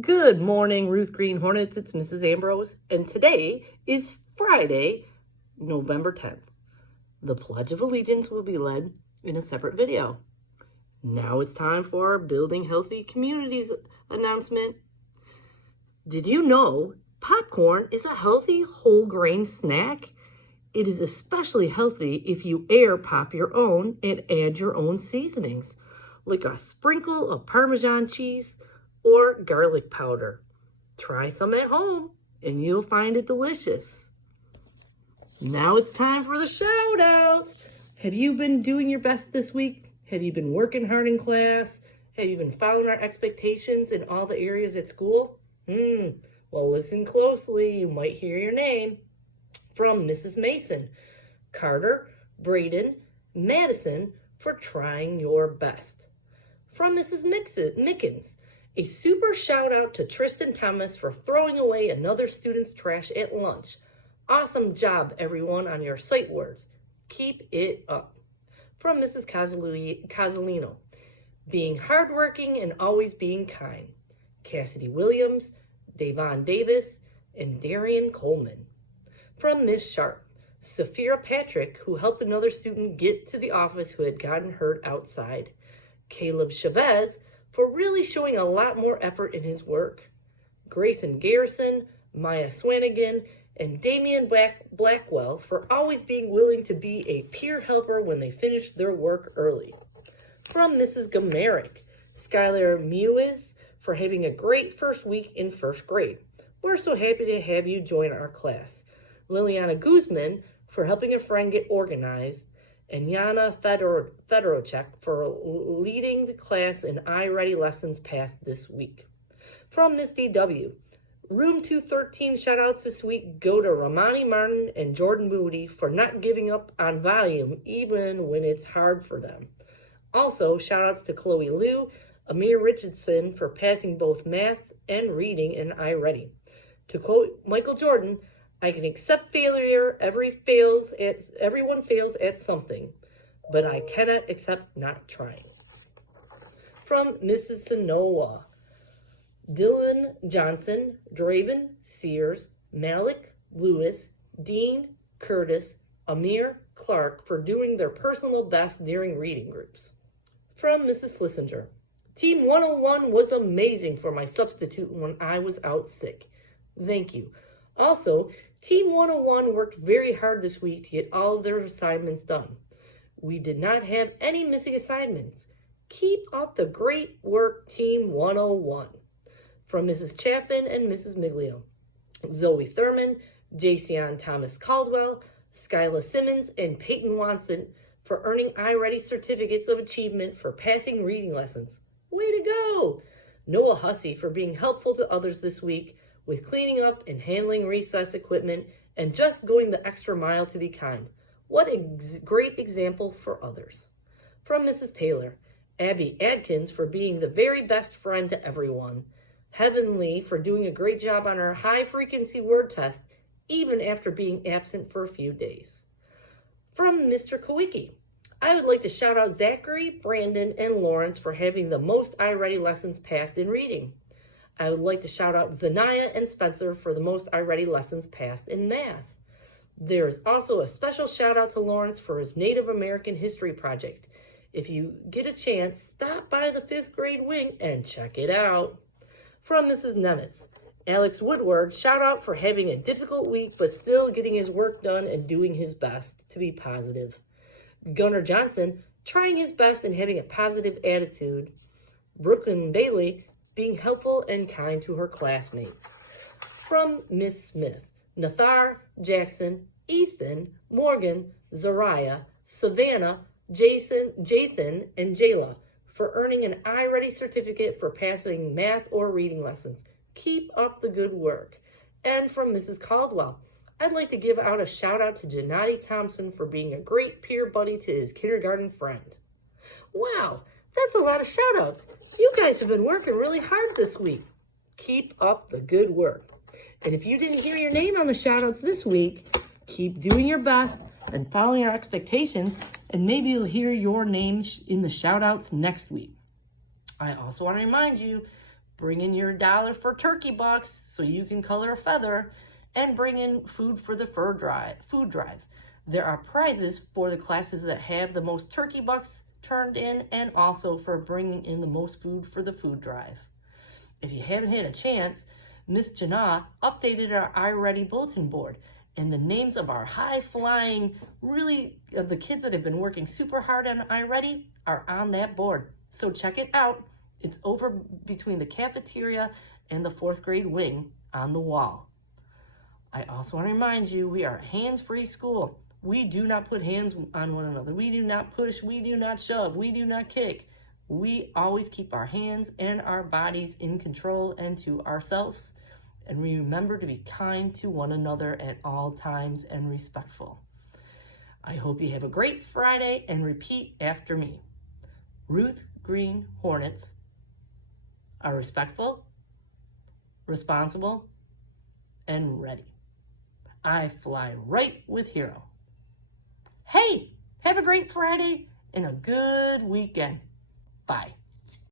Good morning, Ruth Green Hornets. It's Mrs. Ambrose, and today is Friday, November 10th. The Pledge of Allegiance will be led in a separate video. Now it's time for our Building Healthy Communities announcement. Did you know popcorn is a healthy whole grain snack? It is especially healthy if you air pop your own and add your own seasonings, like a sprinkle of Parmesan cheese or garlic powder. Try some at home and you'll find it delicious. Now it's time for the shout outs. Have you been doing your best this week? Have you been working hard in class? Have you been following our expectations in all the areas at school? Well, listen closely. You might hear your name. From Mrs. Mason, Carter, Braden, Madison for trying your best. From Mrs. Mickens, a super shout out to Tristan Thomas for throwing away another student's trash at lunch. Awesome job, everyone, on your sight words. Keep it up. From Mrs. Casalino, being hardworking and always being kind. Cassidy Williams, Davon Davis, and Darian Coleman. From Miss Sharp, Saphira Patrick, who helped another student get to the office who had gotten hurt outside. Caleb Chavez, for really showing a lot more effort in his work. Grayson Garrison, Maya Swanigan, and Damian Blackwell for always being willing to be a peer helper when they finished their work early. From Mrs. Gamerick, Skylar Mewis for having a great first week in first grade. We're so happy to have you join our class. Liliana Guzman for helping a friend get organized, and Yana Fedorchek for leading the class in iReady lessons passed this week. From Miss DW, Room 213 shoutouts this week go to Ramani Martin and Jordan Moody for not giving up on volume even when it's hard for them. Also, shoutouts to Chloe Liu, Amir Richardson for passing both math and reading in iReady. To quote Michael Jordan, I can accept failure. Everyone fails at something, but I cannot accept not trying. From Mrs. Sanoa, Dylan Johnson, Draven Sears, Malik Lewis, Dean Curtis, Amir Clark for doing their personal best during reading groups. From Mrs. Slissinger, Team 101 was amazing for my substitute when I was out sick. Thank you. Also, Team 101 worked very hard this week to get all of their assignments done. We did not have any missing assignments. Keep up the great work, Team 101. From Mrs. Chaffin and Mrs. Miglio, Zoe Thurman, Jason Thomas Caldwell, Skyla Simmons, and Peyton Watson for earning iReady certificates of achievement for passing reading lessons. Way to go! Noah Hussey for being helpful to others this week with cleaning up and handling recess equipment and just going the extra mile to be kind. What a great example for others. From Mrs. Taylor, Abby Adkins for being the very best friend to everyone. Heavenly for doing a great job on our high-frequency word test, even after being absent for a few days. From Mr. Kowicki, I would like to shout out Zachary, Brandon, and Lawrence for having the most iReady lessons passed in reading. I would like to shout out Zanaya and Spencer for the most iReady lessons passed in math. There is also a special shout out to Lawrence for his Native American History project. If you get a chance, stop by the 5th grade wing and check it out. From Mrs. Nemitz, Alex Woodward, shout out for having a difficult week but still getting his work done and doing his best to be positive. Gunnar Johnson, trying his best and having a positive attitude. Brooklyn Bailey, being helpful and kind to her classmates. From Miss Smith, Nathar, Jackson, Ethan, Morgan, Zariah, Savannah, Jathan, and Jayla for earning an iReady certificate for passing math or reading lessons. Keep up the good work. And from Mrs. Caldwell, I'd like to give out a shout out to Janati Thompson for being a great peer buddy to his kindergarten friend. Wow, that's a lot of shout outs. You guys have been working really hard this week. Keep up the good work. And if you didn't hear your name on the shout outs this week, keep doing your best and following our expectations, and maybe you'll hear your name in the shout outs next week. I also want to remind you, Bring in your dollar for turkey bucks so you can color a feather, and bring in food for the food drive. There are prizes for the classes that have the most turkey bucks turned in, and also for bringing in the most food for the food drive. If you haven't had a chance, Miss Jana updated our iReady bulletin board, and the names of our high-flying, of the kids that have been working super hard on iReady are on that board. So check it out. It's over between the cafeteria and the 4th grade wing on the wall. I also want to remind you, we are a hands-free school. We do not put hands on one another. We do not push. We do not shove. We do not kick. We always keep our hands and our bodies in control and to ourselves. And we remember to be kind to one another at all times and respectful. I hope you have a great Friday, and repeat after me. Ruth Green Hornets are respectful, responsible, and ready. I fly right with Hero. Hey, have a great Friday and a good weekend. Bye.